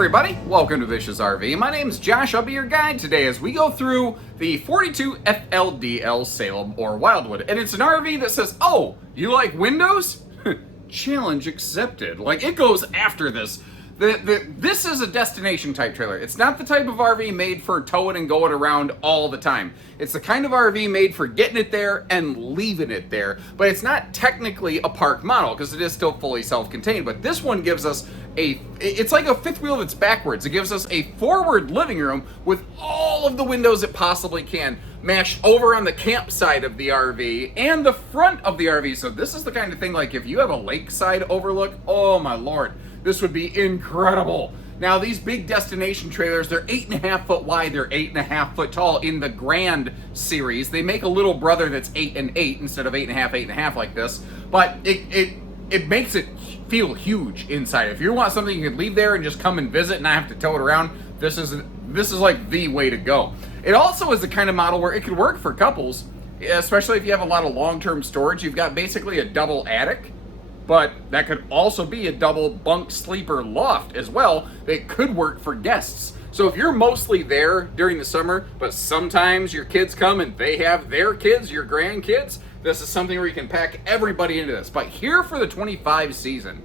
everybody, welcome to Bish's RV. My name is Josh. I'll be your guide today as we go through the 42 FLDL Salem or Wildwood. And it's an RV that says, oh, you like windows? Challenge accepted. Like, it goes after this. This is a destination type trailer. It's not the type of RV made for towing and going around all the time. It's the kind of RV made for getting it there and leaving it there. But it's not technically a park model because it is still fully self-contained. But this one gives us it's like a fifth wheel that's backwards. It gives us a forward living room with all of the windows it possibly can mashed over on the campside of the RV and the front of the RV. So this is the kind of thing, like if you have a lakeside overlook, oh my lord, this would be incredible. Now these big destination trailers, they're 8.5 foot wide, they're 8.5 foot tall in the Grand series. They make a little brother that's 8 and 8 instead of 8.5 like this, but it makes it feel huge inside. If you want something you could leave there and just come and visit and not have to tow it around, this is like the way to go. It also is the kind of model where it could work for couples, especially if you have a lot of long-term storage. You've got basically a double attic, but that could also be a double bunk sleeper loft as well. That could work for guests. So if you're mostly there during the summer, but sometimes your kids come and they have their kids, your grandkids, this is something where you can pack everybody into this. But here for the 25 season,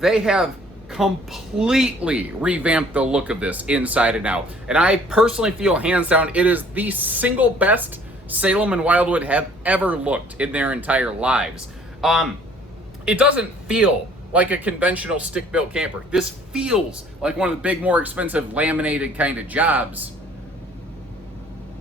they have completely revamped the look of this inside and out. And I personally feel, hands down, it is the single best Salem and Wildwood have ever looked in their entire lives. It doesn't feel like a conventional stick-built camper. This feels like one of the big, more expensive laminated kind of jobs.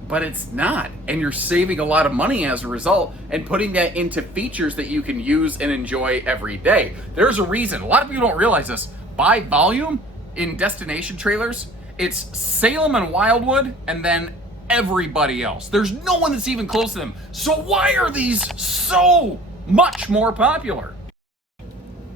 But it's not, and you're saving a lot of money as a result and putting that into features that you can use and enjoy every day. There's a reason. A lot of people don't realize this. By volume, in destination trailers, it's Salem and Wildwood and then everybody else. There's no one that's even close to them. So why are these so much more popular?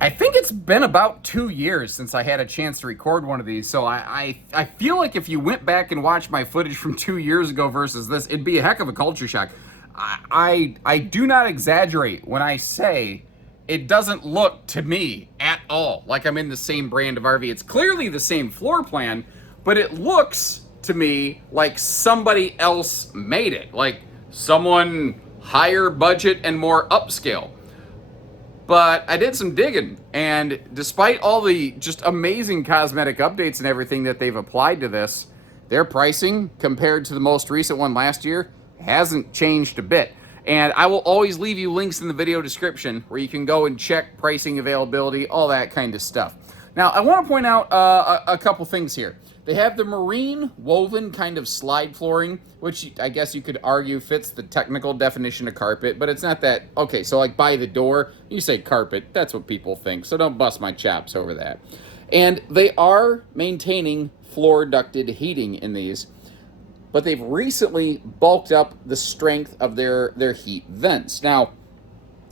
I think it's been about 2 years since I had a chance to record one of these, so I feel like if you went back and watched my footage from 2 years ago versus this, it'd be a heck of a culture shock. I do not exaggerate when I say it doesn't look to me at all like I'm in the same brand of RV. It's clearly the same floor plan, but it looks to me like somebody else made it, like someone higher budget and more upscale. But I did some digging, and despite all the just amazing cosmetic updates and everything that they've applied to this, their pricing compared to the most recent one last year hasn't changed a bit. And I will always leave you links in the video description where you can go and check pricing, availability, all that kind of stuff. Now, I want to point out a couple things here. They have the marine woven kind of slide flooring, which I guess you could argue fits the technical definition of carpet, but it's not that. Okay, so like by the door, you say carpet, that's what people think, so don't bust my chops over that. And they are maintaining floor ducted heating in these, but they've recently bulked up the strength of their heat vents. Now,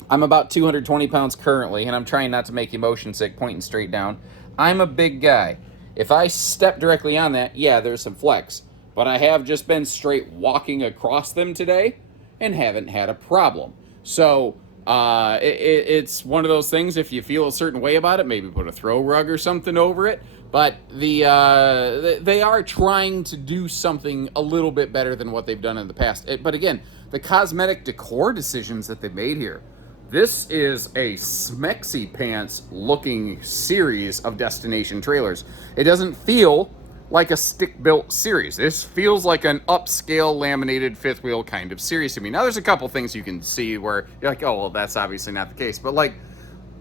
I'm about 220 pounds currently, and I'm trying not to make you motion sick pointing straight down. I'm a big guy. If I step directly on that, yeah, there's some flex. But I have just been straight walking across them today and haven't had a problem. So it's one of those things, if you feel a certain way about it, maybe put a throw rug or something over it. But they are trying to do something a little bit better than what they've done in the past. But again, the cosmetic decor decisions that they made here, this is a smexy pants looking series of destination trailers. It doesn't feel like a stick-built series. This feels like an upscale laminated fifth wheel kind of series to me. Now there's a couple things you can see where you're like, oh, well, that's obviously not the case. But like,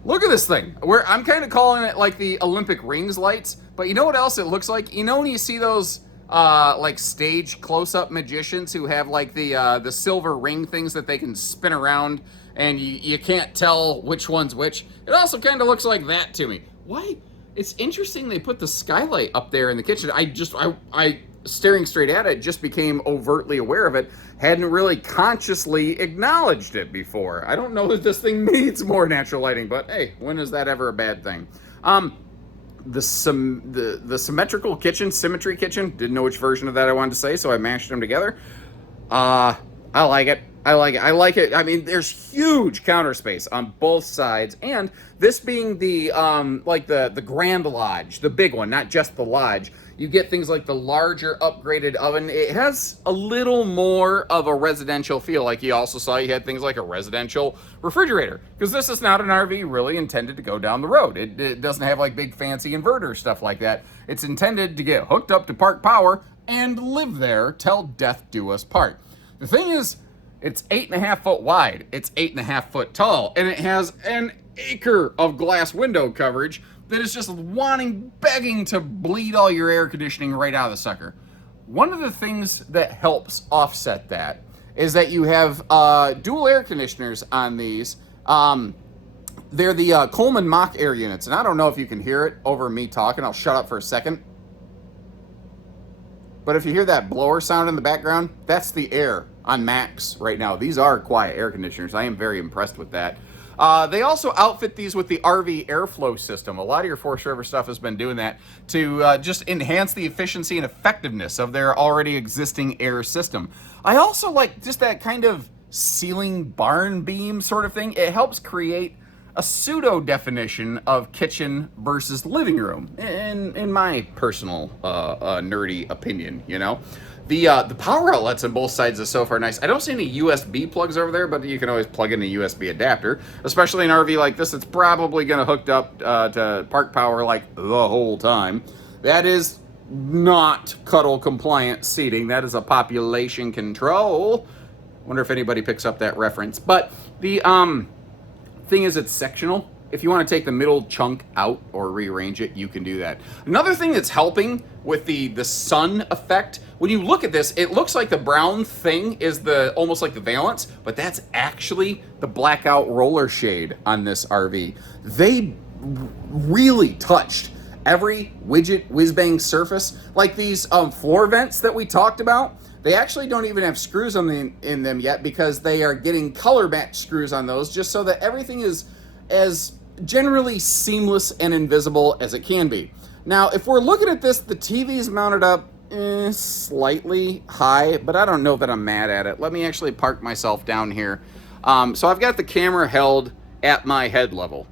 look at this thing. I'm kind of calling it like the Olympic rings lights. But you know what else it looks like? You know when you see those like stage close-up magicians who have like the silver ring things that they can spin around and you can't tell which one's which? It also kind of looks like that to me. Why? It's interesting they put the skylight up there in the kitchen. I staring straight at it, just became overtly aware of it. Hadn't really consciously acknowledged it before. I don't know that this thing needs more natural lighting, but hey, when is that ever a bad thing? The symmetrical kitchen, symmetry kitchen, didn't know which version of that I wanted to say, so I mashed them together. I like it. I like it. I like it. I mean, there's huge counter space on both sides, and this being the like the Grand Lodge, the big one, not just the lodge. You get things like the larger upgraded oven. It has a little more of a residential feel. Like you also saw, you had things like a residential refrigerator, because this is not an RV really intended to go down the road. It doesn't have like big fancy inverter stuff like that. It's intended to get hooked up to park power and live there till death do us part. The thing is, it's 8.5 foot wide, it's 8.5 foot tall, and it has an acre of glass window coverage that is just begging to bleed all your air conditioning right out of the sucker. One of the things that helps offset that is that you have dual air conditioners on these. They're the Coleman Mach air units, and I don't know if you can hear it over me talking. I'll shut up for a second. But if you hear that blower sound in the background, that's the air on max right now. These are quiet air conditioners. I am very impressed with that. They also outfit these with the RV airflow system. A lot of your Forest River stuff has been doing that to just enhance the efficiency and effectiveness of their already existing air system. I also like just that kind of ceiling barn beam sort of thing. It helps create a pseudo definition of kitchen versus living room, in my personal nerdy opinion, you know. The power outlets on both sides are so far nice. I don't see any USB plugs over there, but you can always plug in a USB adapter. Especially in an RV like this, it's probably going to hooked up to park power like the whole time. That is not cuddle compliant seating. That is a population control. Wonder if anybody picks up that reference. But the thing is, it's sectional. If you want to take the middle chunk out or rearrange it, you can do that. Another thing that's helping with the sun effect, when you look at this, it looks like the brown thing is almost like the valance, but that's actually the blackout roller shade on this RV. They really touched every widget whiz-bang surface. Like these floor vents that we talked about, they actually don't even have screws in them yet, because they are getting color match screws on those, just so that everything is as generally seamless and invisible as it can be. Now, if we're looking at this, the TV is mounted up slightly high, but I don't know that I'm mad at it. Let me actually park myself down here. So I've got the camera held at my head level.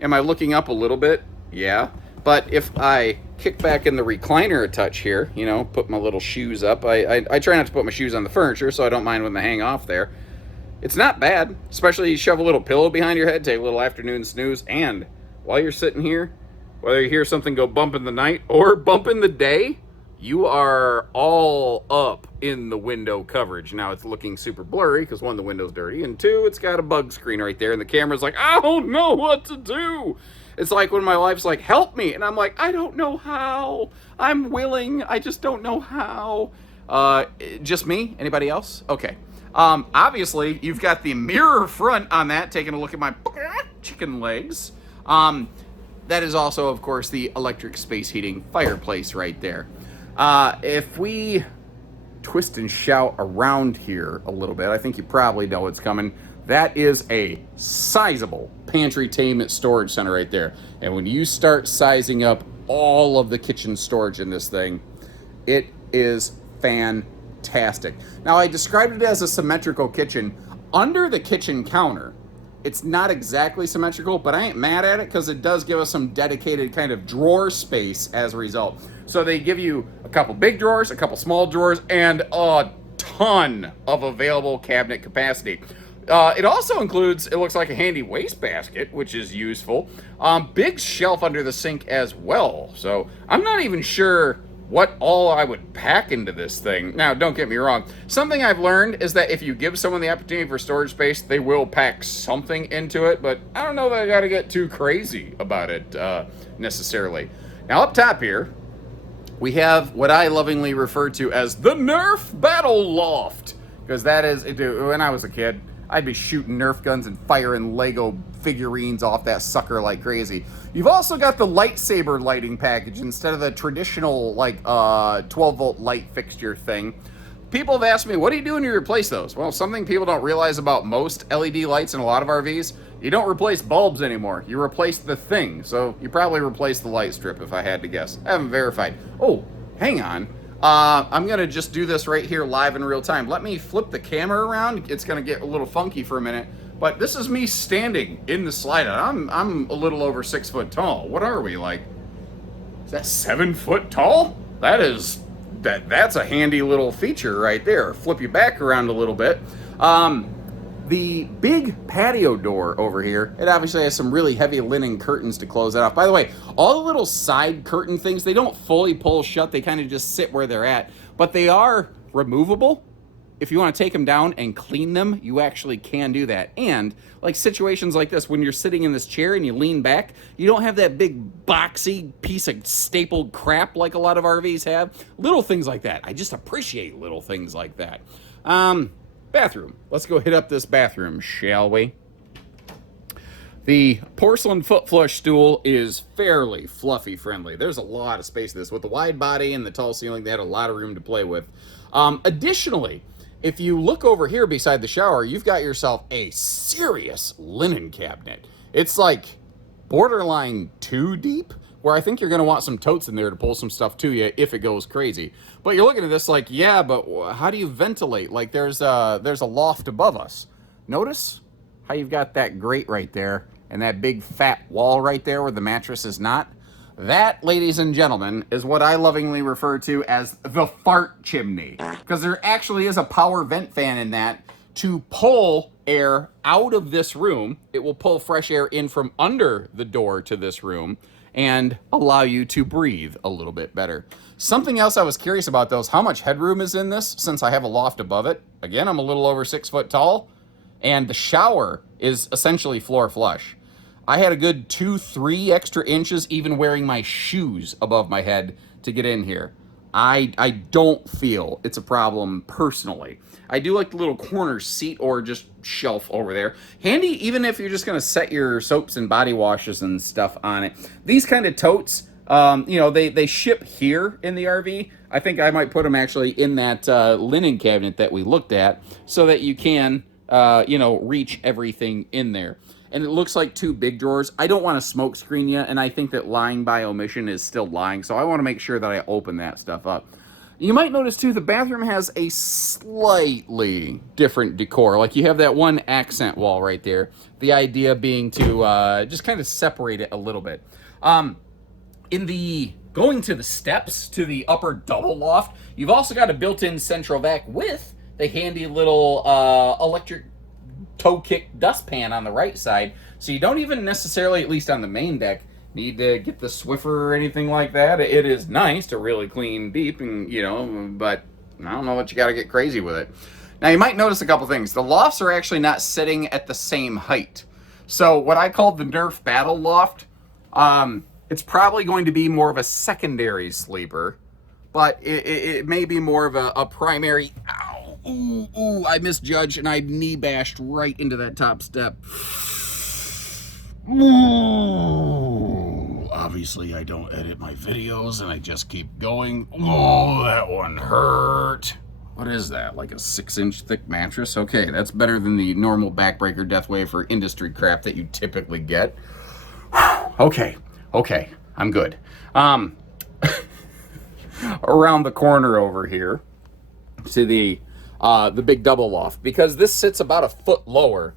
Am I looking up a little bit? Yeah. But if I kick back in the recliner a touch here, you know, put my little shoes up. I try not to put my shoes on the furniture, so I don't mind when they hang off there. It's not bad, especially you shove a little pillow behind your head, take a little afternoon snooze, and while you're sitting here, whether you hear something go bump in the night or bump in the day, you are all up in the window coverage. Now, it's looking super blurry because, one, the window's dirty, and two, it's got a bug screen right there, and the camera's like, I don't know what to do. It's like when my wife's like, help me, and I'm like, I don't know how. I'm willing, I just don't know how. Just me? Anybody else? Okay. Obviously, you've got the mirror front on that, taking a look at my chicken legs. That is also, of course, the electric space heating fireplace right there. If we twist and shout around here a little bit, I think you probably know what's coming. That is a sizable pantry-tainment storage center right there. And when you start sizing up all of the kitchen storage in this thing, it is fantastic. Now, I described it as a symmetrical kitchen. Under the kitchen counter, it's not exactly symmetrical, but I ain't mad at it because it does give us some dedicated kind of drawer space as a result. So they give you a couple big drawers, a couple small drawers, and a ton of available cabinet capacity. It also includes, it looks like, a handy wastebasket, which is useful. Big shelf under the sink as well. So I'm not even sure what all I would pack into this thing. Now, don't get me wrong. Something I've learned is that if you give someone the opportunity for storage space, they will pack something into it, but I don't know that I gotta get too crazy about it necessarily. Now, up top here, we have what I lovingly refer to as the Nerf Battle Loft, because that is, when I was a kid, I'd be shooting Nerf guns and firing Lego figurines off that sucker like crazy. You've also got the lightsaber lighting package instead of the traditional, like, 12-volt light fixture thing. People have asked me, what do you do when you replace those? Well, something people don't realize about most LED lights in a lot of RVs, you don't replace bulbs anymore. You replace the thing. So you probably replace the light strip, if I had to guess. I haven't verified. Oh, hang on. I'm going to just do this right here live in real time. Let me flip the camera around. It's going to get a little funky for a minute. But this is me standing in the slide out. I'm a little over 6 foot tall. What are we, like? Is that 7 foot tall? That's a handy little feature right there. Flip you back around a little bit. The big patio door over here, it obviously has some really heavy linen curtains to close that off. By the way, all the little side curtain things, they don't fully pull shut. They kind of just sit where they're at, but they are removable. If you want to take them down and clean them, you actually can do that. And like situations like this, when you're sitting in this chair and you lean back, you don't have that big boxy piece of stapled crap like a lot of RVs have. Little things like that. I just appreciate little things like that. Bathroom. Let's go hit up this bathroom, shall we? The porcelain foot flush stool is fairly fluffy friendly. There's a lot of space in this. With the wide body and the tall ceiling, they had a lot of room to play with. Additionally, if you look over here beside the shower, you've got yourself a serious linen cabinet. It's like borderline too deep, where I think you're going to want some totes in there to pull some stuff to you if it goes crazy. But you're looking at this like, yeah, but how do you ventilate? Like there's a loft above us. Notice how you've got that grate right there and that big fat wall right there where the mattress is not? That, ladies and gentlemen, is what I lovingly refer to as the fart chimney. Because there actually is a power vent fan in that to pull air out of this room. It will pull fresh air in from under the door to this room and allow you to breathe a little bit better. Something else I was curious about, though, is how much headroom is in this, since I have a loft above it. Again, I'm a little over 6 foot tall, and the shower is essentially floor flush. I had a good 2-3 extra inches even wearing my shoes above my head to get in here. I don't feel it's a problem personally. I do like the little corner seat or just shelf over there. Handy even if you're just going to set your soaps and body washes and stuff on it. These kind of totes, they ship here in the RV. I think I might put them actually in that linen cabinet that we looked at so that you can, reach everything in there. And it looks like 2 big drawers. I don't want to smoke screen you, and I think that lying by omission is still lying, so I want to make sure that I open that stuff up. You might notice, too, the bathroom has a slightly different decor. Like, you have that one accent wall right there. The idea being to just kind of separate it a little bit. Going to the steps to the upper double loft, you've also got a built-in central vac with the handy little electric toe kick dustpan on the right side, so you don't even necessarily, at least on the main deck, need to get the Swiffer or anything like that. It is nice to really clean deep, and but I don't know what you got to get crazy with it. Now you might notice a couple things. The lofts are actually not sitting at the same height. So what I called the Nerf battle loft, it's probably going to be more of a secondary sleeper, but it may be more of a primary. Ooh, I misjudged and I knee bashed right into that top step. Ooh, obviously I don't edit my videos and I just keep going. Oh, that one hurt. What is that, like a 6-inch thick mattress? Okay, that's better than the normal backbreaker death wave for industry crap that you typically get. Okay, I'm good. Around the corner over here to the big double loft, because this sits about a foot lower,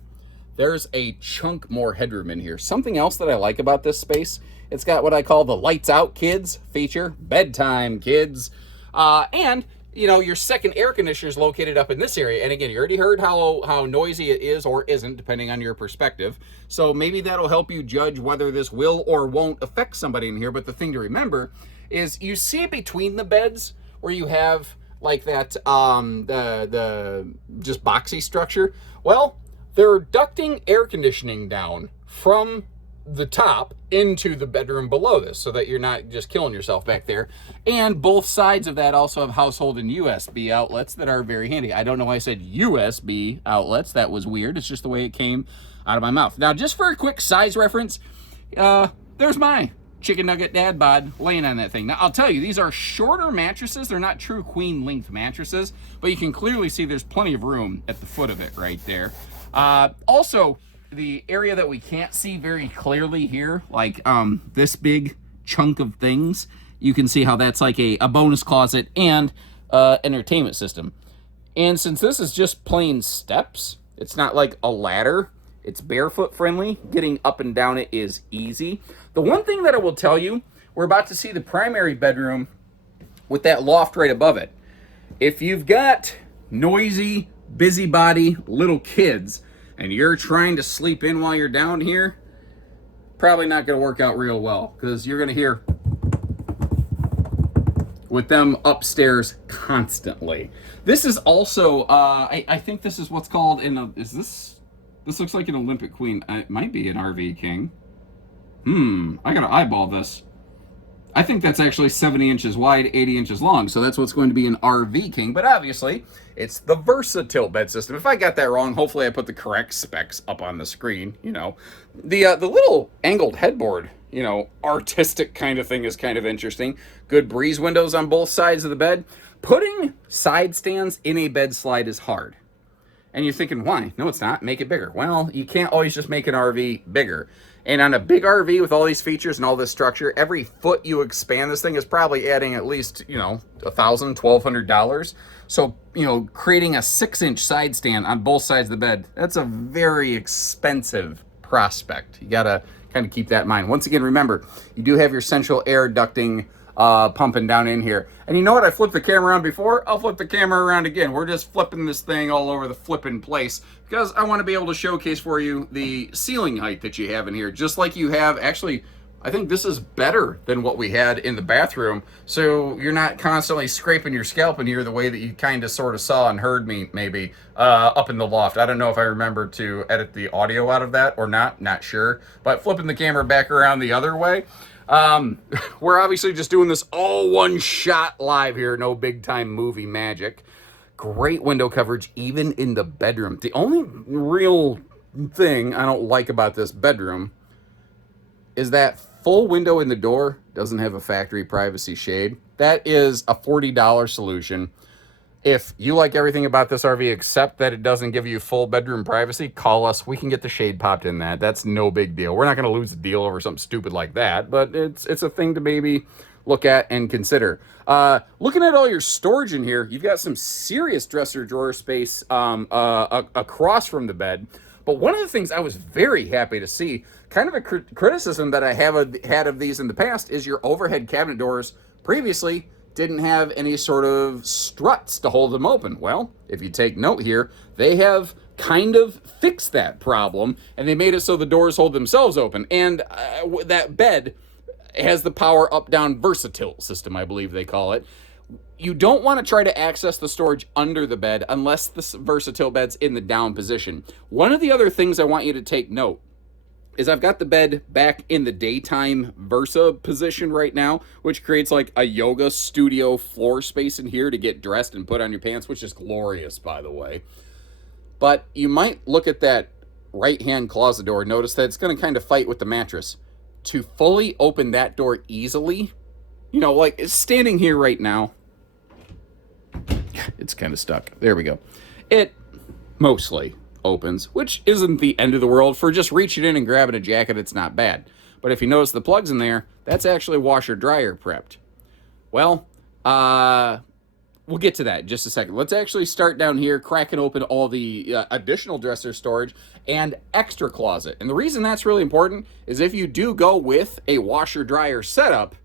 there's a chunk more headroom in here. Something else that I like about this space, it's got what I call the lights out kids feature, bedtime kids, and your second air conditioner is located up in this area. And again, you already heard how noisy it is or isn't, depending on your perspective. So maybe that'll help you judge whether this will or won't affect somebody in here. But the thing to remember is you see between the beds where you have like that, the just boxy structure. Well, they're ducting air conditioning down from the top into the bedroom below this so that you're not just killing yourself back there. And both sides of that also have household and USB outlets that are very handy. I don't know why I said USB outlets. That was weird. It's just the way it came out of my mouth. Now, just for a quick size reference, there's my chicken nugget dad bod laying on that thing. Now, I'll tell you, these are shorter mattresses. They're not true queen length mattresses, but you can clearly see there's plenty of room at the foot of it right there. Also, the area that we can't see very clearly here, like this big chunk of things, you can see how that's like a bonus closet and entertainment system. And since this is just plain steps, it's not like a ladder, it's barefoot friendly. Getting up and down it is easy. The one thing that I will tell you, we're about to see the primary bedroom with that loft right above it. If you've got noisy, busybody little kids and you're trying to sleep in while you're down here, probably not going to work out real well, because you're going to hear with them upstairs constantly. This is also, I think this is what's called is this looks like an Olympic Queen. It might be an RV King. I gotta eyeball this. I think that's actually 70 inches wide, 80 inches long. So that's what's going to be an RV King. But obviously, it's the VersaTilt bed system. If I got that wrong, hopefully I put the correct specs up on the screen. You know, the little angled headboard, you know, artistic kind of thing is kind of interesting. Good breeze windows on both sides of the bed. Putting side stands in a bed slide is hard. And you're thinking, why? No, it's not. Make it bigger. Well, you can't always just make an RV bigger. And on a big RV with all these features and all this structure, every foot you expand this thing is probably adding at least, you know, $1,000, $1,200. So, you know, creating a 6-inch side stand on both sides of the bed, that's a very expensive prospect. You got to kind of keep that in mind. Once again, remember, you do have your central air ducting pumping down in here. And you know what? I flipped the camera around before. I'll flip the camera around again. We're just flipping this thing all over the flipping place because I want to be able to showcase for you the ceiling height that you have in here, just like you have. Actually, I think this is better than what we had in the bathroom, so you're not constantly scraping your scalp in here the way that you kind of sort of saw and heard me maybe up in the loft. I don't know if I remember to edit the audio out of that or not sure, but flipping the camera back around the other way, we're obviously just doing this all one shot live here, no big time movie magic. Great window coverage even in the bedroom. The only real thing I don't like about this bedroom is that full window in the door doesn't have a factory privacy shade. That is a $40 solution. If you like everything about this RV except that it doesn't give you full bedroom privacy, call us. We can get the shade popped in that. That's no big deal. We're not going to lose the deal over something stupid like that, but it's a thing to maybe look at and consider. Looking at all your storage in here, you've got some serious dresser drawer space across from the bed. But one of the things I was very happy to see, kind of a criticism that I have had of these in the past, is your overhead cabinet doors previously didn't have any sort of struts to hold them open. Well, if you take note here, they have kind of fixed that problem, and they made it so the doors hold themselves open. And that bed has the power up-down VersaTilt system, I believe they call it. You don't want to try to access the storage under the bed unless the VersaTilt bed's in the down position. One of the other things I want you to take note is I've got the bed back in the daytime Versa position right now, which creates like a yoga studio floor space in here to get dressed and put on your pants, which is glorious, by the way. But you might look at that right-hand closet door, notice that it's going to kind of fight with the mattress. To fully open that door easily, you know, like it's standing here right now, it's kind of stuck. There we go. It mostly opens, which isn't the end of the world. For just reaching in and grabbing a jacket, it's not bad. But if you notice the plugs in there, that's actually washer dryer prepped. Well, we'll get to that in just a second. Let's actually start down here, cracking open all the additional dresser storage and extra closet. And the reason that's really important is if you do go with a washer dryer setup,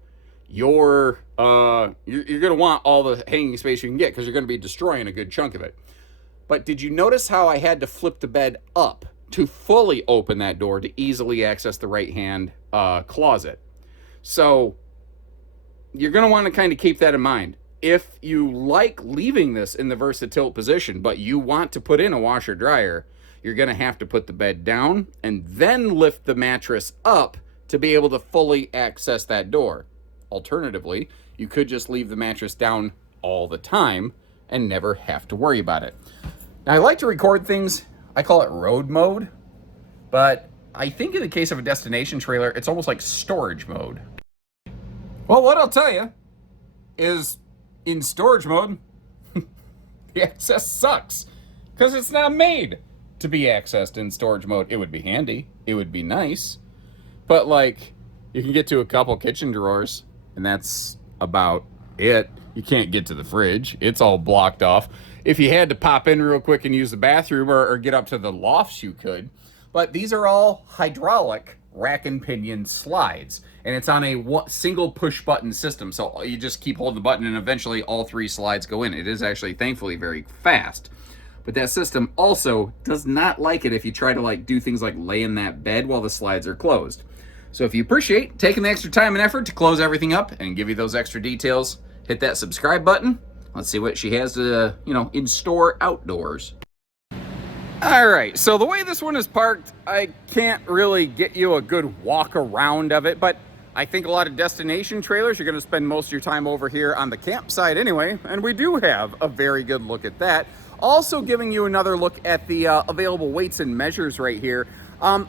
you're going to want all the hanging space you can get because you're going to be destroying a good chunk of it. But did you notice how I had to flip the bed up to fully open that door to easily access the right-hand closet? So you're going to want to kind of keep that in mind. If you like leaving this in the VersaTilt position, but you want to put in a washer dryer, you're going to have to put the bed down and then lift the mattress up to be able to fully access that door. Alternatively, you could just leave the mattress down all the time and never have to worry about it. Now, I like to record things, I call it road mode, but I think in the case of a destination trailer, it's almost like storage mode. Well, what I'll tell you is in storage mode, the access sucks because it's not made to be accessed in storage mode. It would be handy, it would be nice, but like you can get to a couple kitchen drawers and that's about it. You can't get to the fridge. It's all blocked off. If you had to pop in real quick and use the bathroom or get up to the lofts, you could. But these are all hydraulic rack and pinion slides. And it's on a single push button system. So you just keep holding the button and eventually all 3 slides go in. It is actually, thankfully, very fast. But that system also does not like it if you try to like do things like lay in that bed while the slides are closed. So if you appreciate taking the extra time and effort to close everything up and give you those extra details, hit that subscribe button. Let's see what she has to, in store outdoors. All right, so the way this one is parked, I can't really get you a good walk around of it, but I think a lot of destination trailers, you're gonna spend most of your time over here on the campsite anyway, and we do have a very good look at that. Also giving you another look at the available weights and measures right here. I'm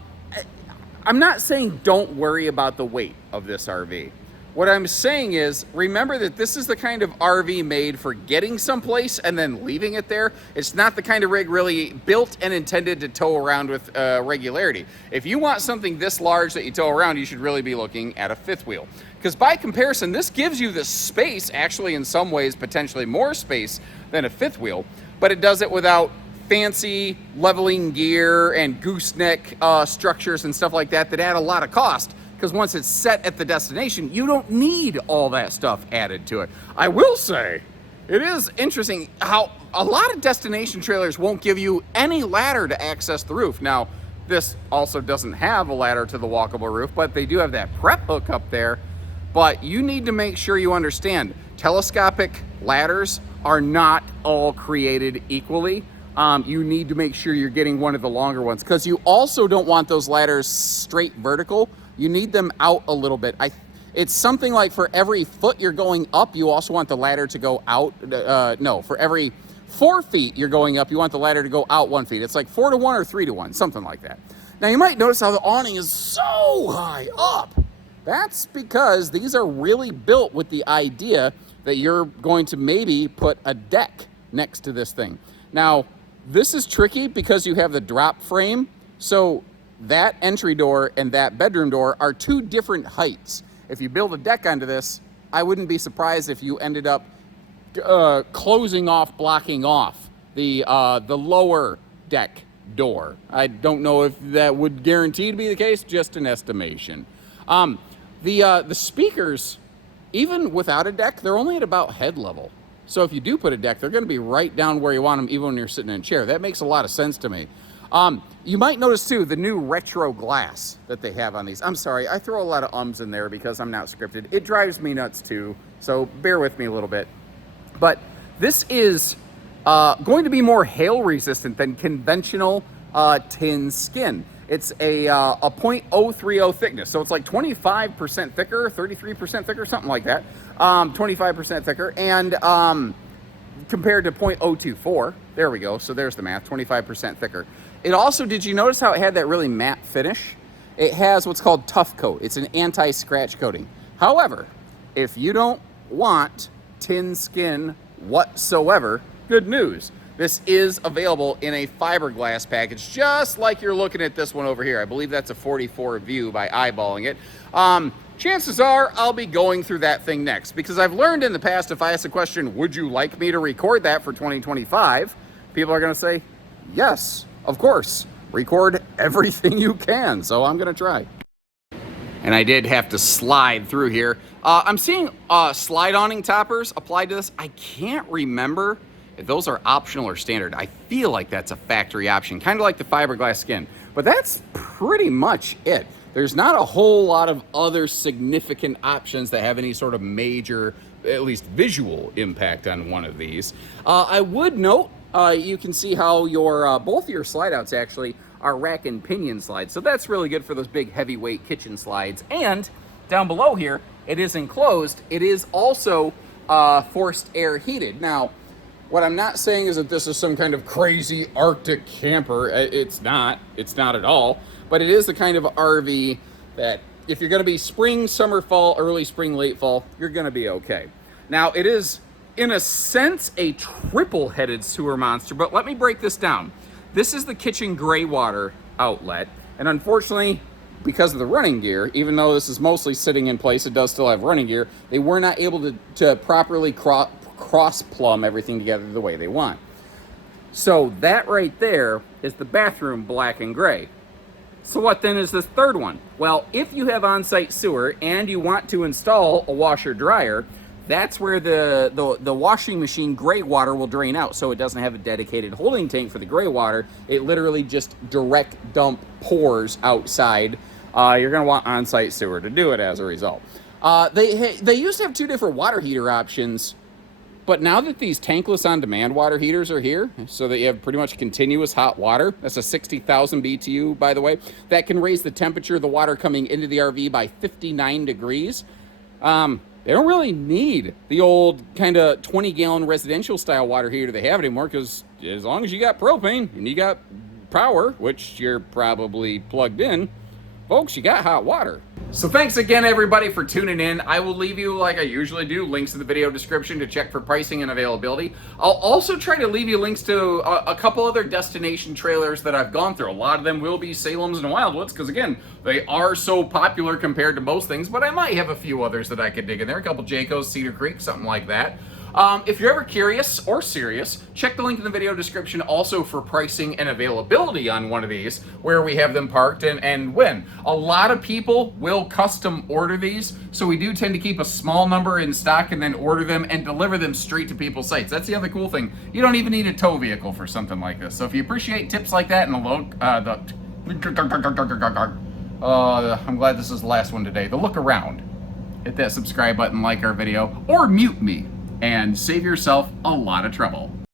not saying don't worry about the weight of this RV. What I'm saying is, remember that this is the kind of RV made for getting someplace and then leaving it there. It's not the kind of rig really built and intended to tow around with regularity. If you want something this large that you tow around, you should really be looking at a 5th wheel. Because by comparison, this gives you the space, actually in some ways, potentially more space than a 5th wheel, but it does it without fancy leveling gear and gooseneck structures and stuff like that add a lot of cost. Because once it's set at the destination, you don't need all that stuff added to it. I will say, it is interesting how a lot of destination trailers won't give you any ladder to access the roof. Now, this also doesn't have a ladder to the walkable roof, but they do have that prep hook up there. But you need to make sure you understand, telescopic ladders are not all created equally. You need to make sure you're getting one of the longer ones, because you also don't want those ladders straight vertical. You need them out a little bit. It's something like for every foot you're going up, you also want the ladder to go out. No, for every 4 feet you're going up, you want the ladder to go out 1 feet. It's like 4 to 1 or 3 to 1, something like that. Now you might notice how the awning is so high up. That's because these are really built with the idea that you're going to maybe put a deck next to this thing. Now, this is tricky because you have the drop frame. So that entry door and that bedroom door are 2 different heights. If you build a deck onto this, I wouldn't be surprised if you ended up blocking off the lower deck door. I don't know if that would guarantee to be the case, just an estimation. The speakers, even without a deck, they're only at about head level. So if you do put a deck, they're gonna be right down where you want them, even when you're sitting in a chair. That makes a lot of sense to me. You might notice too, the new retro glass that they have on these. I'm sorry, I throw a lot of ums in there because I'm not scripted. It drives me nuts too, so bear with me a little bit. But this is going to be more hail resistant than conventional tin skin. It's a 0.030 thickness, so it's like 25% thicker, 33% thicker, something like that. 25% thicker, and compared to 0.024, there we go, so there's the math, 25% thicker. It also, did you notice how it had that really matte finish? It has what's called Tough Coat. It's an anti-scratch coating. However, if you don't want tin skin whatsoever, good news. This is available in a fiberglass package, just like you're looking at this one over here. I believe that's a 44 view by eyeballing it. Chances are I'll be going through that thing next, because I've learned in the past, if I ask a question, would you like me to record that for 2025? People are gonna say, yes, of course. Record everything you can, so I'm gonna try. And I did have to slide through here. I'm seeing slide awning toppers applied to this. I can't remember if those are optional or standard. I feel like that's a factory option, kind of like the fiberglass skin. But that's pretty much it. There's not a whole lot of other significant options that have any sort of major, at least visual impact on one of these. I would note, you can see how your both your slide outs actually are rack and pinion slides. So that's really good for those big heavyweight kitchen slides. And down below here, it is enclosed. It is also forced air heated. Now, what I'm not saying is that this is some kind of crazy Arctic camper. It's not at all. But it is the kind of RV that if you're gonna be spring, summer, fall, early spring, late fall, you're gonna be okay. Now, it is, in a sense, a triple-headed sewer monster, but let me break this down. This is the kitchen gray water outlet, and unfortunately, because of the running gear, even though this is mostly sitting in place, it does still have running gear, they were not able to properly cross plumb everything together the way they want. So that right there is the bathroom black and gray. So what then is this third one? Well, if you have on-site sewer and you want to install a washer dryer, that's where the washing machine gray water will drain out. So it doesn't have a dedicated holding tank for the gray water. It literally just direct dump pours outside. You're gonna want on-site sewer to do it as a result. They used to have two different water heater options, but now that these tankless on-demand water heaters are here, so that you have pretty much continuous hot water, that's a 60,000 BTU, by the way, that can raise the temperature of the water coming into the RV by 59 degrees. They don't really need the old kind of 20-gallon residential style water heater they have anymore, because as long as you got propane and you got power, which you're probably plugged in, folks, you got hot water. So thanks again, everybody, for tuning in. I will leave you, like I usually do, links in the video description to check for pricing and availability. I'll also try to leave you links to a couple other destination trailers that I've gone through. A lot of them will be Salems and Wildwoods, because again, they are so popular compared to most things, but I might have a few others that I could dig in there. A couple Jaycos, Cedar Creek, something like that. If you're ever curious or serious, check the link in the video description also for pricing and availability on one of these, where we have them parked and when. A lot of people will custom order these, so we do tend to keep a small number in stock and then order them and deliver them straight to people's sites. That's the other cool thing. You don't even need a tow vehicle for something like this. So if you appreciate tips like that and I'm glad this is the last one today. The look around. Hit that subscribe button, like our video, or mute me, and save yourself a lot of trouble.